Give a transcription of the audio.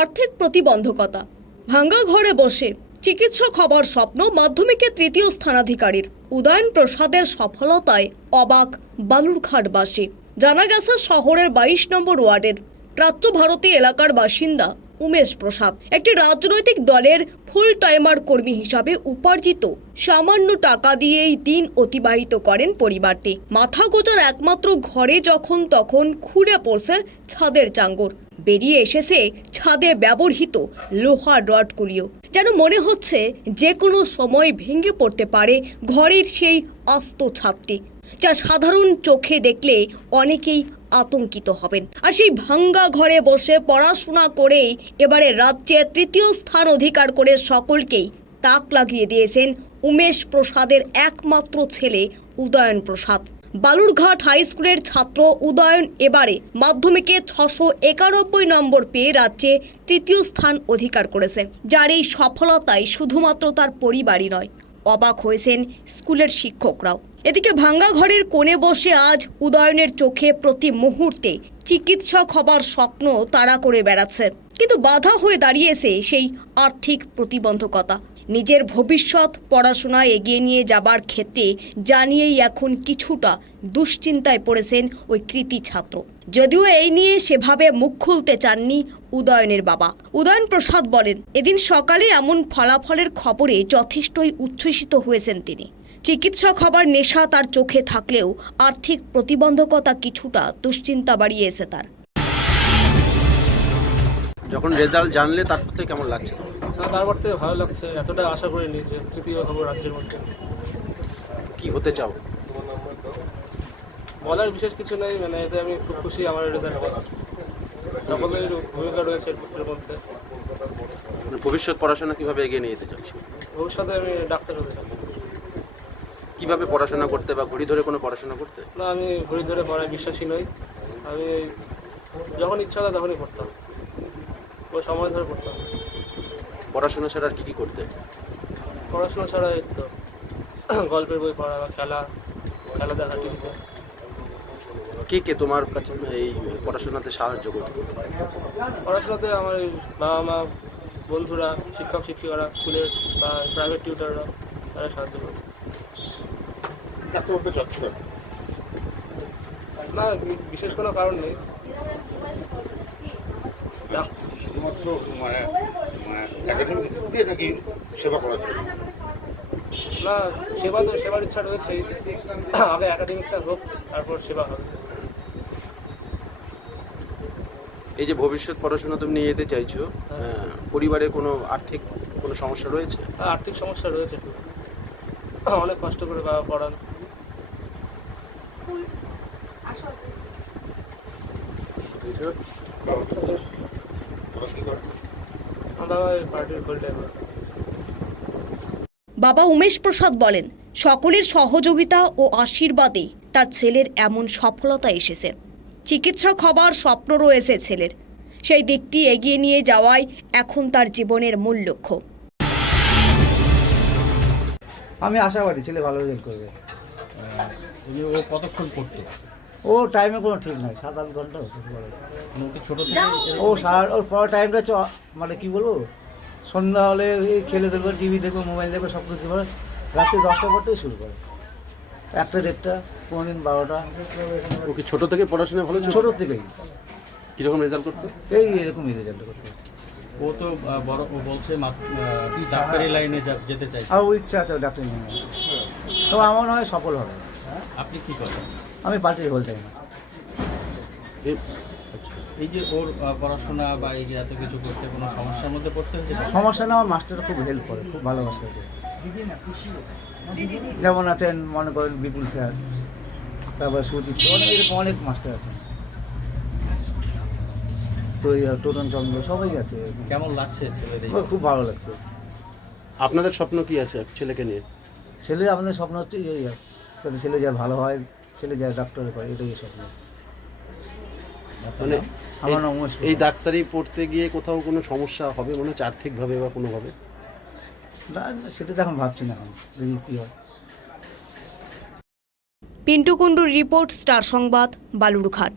আর্থিক প্রতিবন্ধকতা, ভাঙ্গা ঘরে বসে চিকিৎসক হবার স্বপ্ন মাধ্যমিকে তৃতীয় স্থানাধিকারীর উদয়ন প্রসাদের সফলতায় অবাক বালুরঘাটবাসী। জানা গেছে শহরের 22 নম্বর ওয়ার্ডের প্রাচ্য ভারতী এলাকার বাসিন্দা উমেশ প্রসাদ একটি রাজনৈতিক দলের ফুল টাইমার কর্মী হিসাবে উপার্জিত সামান্য টাকা দিয়েই দিন অতিবাহিত করেন পরিবারটি। মাথা গোজার একমাত্র ঘরে যখন তখন খুলে পড়ছে ছাদের চাঙ্গর, বেরিয়ে এসেছে ছাদে ব্যবহৃত লোহার রডগুলিও। যেন মনে হচ্ছে যে কোনো সময় ভেঙে পড়তে পারে ঘরের সেই আস্ত ছাদটি, যা সাধারণ চোখে দেখলে অনেকেই আতঙ্কিত হবেন। আর সেই ভাঙ্গা ঘরে বসে পড়াশোনা করেই এবারে রাজ্যে তৃতীয় স্থান অধিকার করে সকলকেই তাক লাগিয়ে দিয়েছেন উমেশ প্রসাদের একমাত্র ছেলে উদয়ন প্রসাদ। বালুরঘাট হাই স্কুলের ছাত্র উদয়ন এবারে মাধ্যমিকে 691 নম্বর পেয়ে রাজ্যে তৃতীয় স্থান অধিকার করেছে, যার এই সফলতায় শুধুমাত্র তার পরিবারই নয়, অবাক হয়েছেন স্কুলের শিক্ষকরাও। এদিকে ভাঙ্গা ঘরের কোণে বসে আজ উদয়নের চোখে প্রতি মুহূর্তে চিকিৎসক হবার স্বপ্ন তাড়া করে বেড়াচ্ছে, কিন্তু বাধা হয়ে দাঁড়িয়েছে সেই আর্থিক প্রতিবন্ধকতা। নিজের ভবিষ্যৎ পড়াশোনায় এগিয়ে নিয়ে যাবার ক্ষেত্রে জানিয়েই এখন কিছুটা দুশ্চিন্তায় পড়েছেন ওই কৃতি ছাত্র। যদিও এই নিয়ে সেভাবে মুখ খুলতে চাননি উদয়নের বাবা। উদয়ন প্রসাদ বলেন, এদিন সকালে এমন ফলাফলের খবরে যথেষ্টই উচ্ছ্বসিত হয়েছেন তিনি। চিকিৎসক হবার নেশা তার চোখে থাকলেও আর্থিক প্রতিবন্ধকতা কিছুটা দুশ্চিন্তা বাড়িয়েছে তার। যখন রেজাল্ট জানলে তারপর থেকে কেমন লাগছে? তারপর থেকে ভালো লাগছে, এতটা আশা করিনি যে তৃতীয় হবো রাজ্যের মধ্যে। কি হতে চাও? বলার বিশেষ কিছু নেই, মানে এতে আমি খুব খুশি। আমার রেজাল্টে সকলের ভূমিকা রয়েছে এর মধ্যে। ভবিষ্যৎ পড়াশোনা কিভাবে এগিয়ে নিয়ে যেতে চাচ্ছি? ভবিষ্যতে আমি ডাক্তার হতে চাই। কিভাবে পড়াশোনা করতে বা ঘড়ি ধরে কোনো পড়াশোনা করতে? না, আমি ঘড়ি ধরে পড়ায় বিশ্বাসী নই। আমি যখন ইচ্ছা হয় তখনই পড়তাম, ওই সময় ধরে পড়তাম। পড়াশোনা ছাড়া আর কি করতে? পড়াশোনা ছাড়া এই তো গল্পের বই পড়া বা খেলা দেখা টিভিতে। কে তোমার কাছে এই পড়াশোনাতে সাহায্য করতে? পড়াশোনাতে আমার বাবা মা, বন্ধুরা, শিক্ষক শিক্ষিকারা, স্কুলের বা প্রাইভেট টিউটাররা, তারা সাহায্য করে। না, বিশেষ কোনো কারণ নেই। শুধুমাত্র একাডেমিক দিক দিয়ে নাকি সেবা করার জন্য? না, সেবার ইচ্ছা রয়েছে। আগে একাডেমিকটা হোক, তারপর সেবা হবে। এই যে ভবিষ্যৎ পড়াশোনা তুমি নিয়ে যেতে চাইছো, পরিবারের কোনো আর্থিক কোনো সমস্যা রয়েছে? আর্থিক সমস্যা রয়েছে, অনেক কষ্ট করে বাবা পড়ান। বাবা উমেশ প্রসাদ বলেন, সকলের সহযোগিতা ও আশীর্বাদে তার ছেলের এমন সফলতা এসেছে। চিকিৎসক হবার স্বপ্ন রয়েছে ছেলের, সেই দিকটি এগিয়ে নিয়ে যাওয়াই এখন তার জীবনের মূল লক্ষ্য। আমি আশাবাদী ছেলে ভালো রেজাল্ট করবে। ও কতক্ষণ পড়তো? ও টাইমে কোনো ঠিক নাই, 7-8 ঘন্টা হতে পারে। ছোটো ওর পড়ার টাইমটা হচ্ছে মানে কী বলবো, সন্ধ্যা হলে খেলে দেখবো, টিভি দেখবো, মোবাইল দেখবো, সব কিছু করে রাত্রি 10টা পড়তেই শুরু করে, 1টা 1:30, কোনোদিন 12টা। ও কি ছোটো থেকে পড়াশোনা ভালো ছিল? ছোটো থেকেই। কীরকম রেজাল্ট করতো? এরকমই রেজাল্ট করতে। ও তো ও বলছে ডাক্তারি লাইনে যেতে চাই। আর ও ইচ্ছা আছে ডাক্তারি নিয়ে, তো আমার মনে হয় সফল হবে। আপনি কি করেন? আমি পার্টির হোল টাইম। এই যে ওর পড়াশোনা বা এই যে এত কিছু করতে কোনো সমস্যার মধ্যে পড়তে হয়েছে? সমস্যা না, আমার মাস্টাররা খুব হেল্প করে, খুব ভালোবাসে। যেমন আছেন মনে করেন বিপুল স্যার, তারপরে সুচিত্র, এরকম অনেক মাস্টার আছেন, তো টোটন চন্দ্র, সবাই আছে। কেমন লাগছে ছেলেদের? খুব ভালো লাগছে। আপনাদের স্বপ্ন কি আছে ছেলেকে নিয়ে? আমাদের স্বপ্ন হচ্ছে এই, যাতে ছেলে যা ভালো হয়, ছেলে যা ডাক্তার করে, এটাই স্বপ্ন। মানে আমার নাম উমেশ। এই ডাক্তারি পড়তে গিয়ে কোথাও কোনো সমস্যা হবে মনে হচ্ছে আর্থিকভাবে বা কোনোভাবে? না, সেটা তো এখন ভাবছি না, এখন দেখি কী হয়। পিন্টু কুণ্ডুর রিপোর্ট, স্টার সংবাদ, বালুরঘাট।